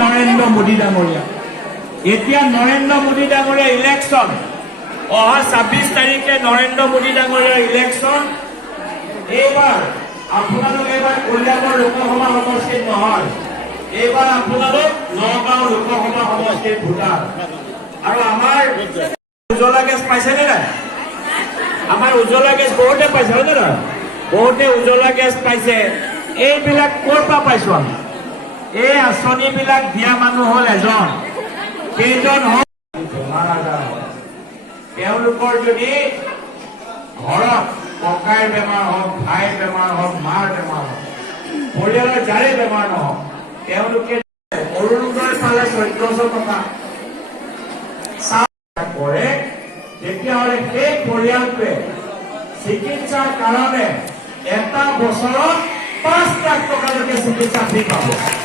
নৰেন্দ্ৰ মোদী ডাঙৰীয়া এতিয়া নৰেন্দ্ৰ মোদী ডাঙৰীয়া ইলেকশ্যন অহা ২৬ তাৰিখে নৰেন্দ্ৰ মোদী ডাঙৰীয়া ইলেকশ্যন এইবাৰ আপোনালোক এইবাৰ কল্যাণৰ লোকসভা সমষ্টিত নহয় এইবাৰ আপোনালোক নগাঁও লোকসভা সমষ্টিত ভোটাৰ আৰু আমাৰ উজ্জ্বলা গেছ পাইছেনে নাই আমাৰ উজ্জ্বলা গেছ বহুতে পাইছে হয়নে নহয় বহুতে উজ্জ্বলা গেছ পাইছে এইবিলাক ক'ৰ পৰা পাইছো আমি এই আঁচনিবিলাক দিয়া মানুহ হ'ল এজন কেইজন হ'ল বেমাৰ আজাৰ হয় তেওঁলোকৰ যদি ঘৰত ককাইৰ বেমাৰ হওক ভাইৰ বেমাৰ হওক মাৰ বেমাৰ হওক পৰিয়ালৰ যাৰে বেমাৰ নহওক তেওঁলোকে অৰুণোদয় পালে ১৪০০ টকা কৰে তেতিয়াহ'লে সেই পৰিয়ালটোৱে চিকিৎসাৰ কাৰণে এটা বছৰত ৫ লাখ টকালৈকে চিকিৎসা ফ্ৰী পাব।